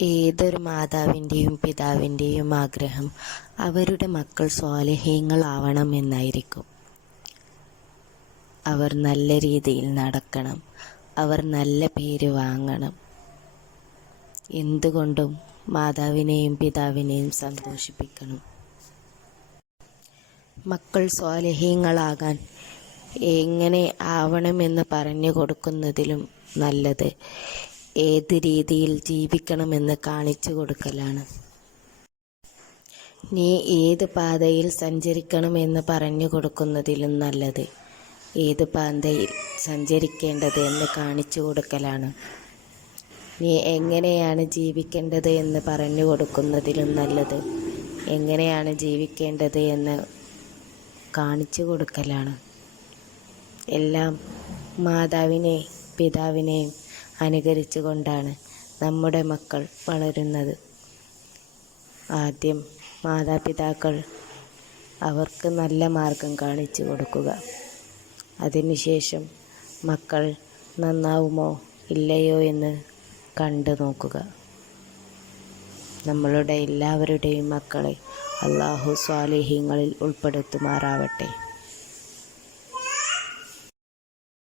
ഏതൊരു മാതാവിന്റെയും പിതാവിന്റെയും ആഗ്രഹം അവരുടെ മക്കൾ സ്വാലഹ്യങ്ങളാവണം എന്നായിരിക്കും. അവർ നല്ല രീതിയിൽ നടക്കണം. അവർ നല്ല പേര് വാങ്ങണം. എന്തുകൊണ്ടും മാതാവിനെയും പിതാവിനെയും സന്തോഷിപ്പിക്കണം. മക്കൾ സ്വാലഹ്യങ്ങളാകാൻ എങ്ങനെ ആവണമെന്ന് പറഞ്ഞു കൊടുക്കുന്നതിലും നല്ലത് ഏത് രീതിയിൽ ജീവിക്കണമെന്ന് കാണിച്ചു കൊടുക്കലാണ്. നീ ഏത് പാതയിൽ സഞ്ചരിക്കണമെന്ന് പറഞ്ഞു കൊടുക്കുന്നതിലും നല്ലത് ഏത് പാതയിൽ സഞ്ചരിക്കേണ്ടത് എന്ന് കാണിച്ചു കൊടുക്കലാണ്. നീ എങ്ങനെയാണ് ജീവിക്കേണ്ടത് എന്ന് പറഞ്ഞു കൊടുക്കുന്നതിലും നല്ലത് എങ്ങനെയാണ് ജീവിക്കേണ്ടത് എന്ന് കാണിച്ചു കൊടുക്കലാണ്. എല്ലാം മാതാവിനെ പിതാവിനെയും അനുകരിച്ചു കൊണ്ടാണ് നമ്മുടെ മക്കൾ വളരുന്നത്. ആദ്യം മാതാപിതാക്കൾ അവർക്ക് നല്ല മാർഗം കാണിച്ചു കൊടുക്കുക. അതിനുശേഷം മക്കൾ നന്നാവുമോ ഇല്ലയോ എന്ന് കണ്ടു നോക്കുക. നമ്മളുടെ എല്ലാവരുടെയും മക്കളെ അള്ളാഹു സ്വാലിഹ്യങ്ങളിൽ ഉൾപ്പെടുത്തുമാറാവട്ടെ.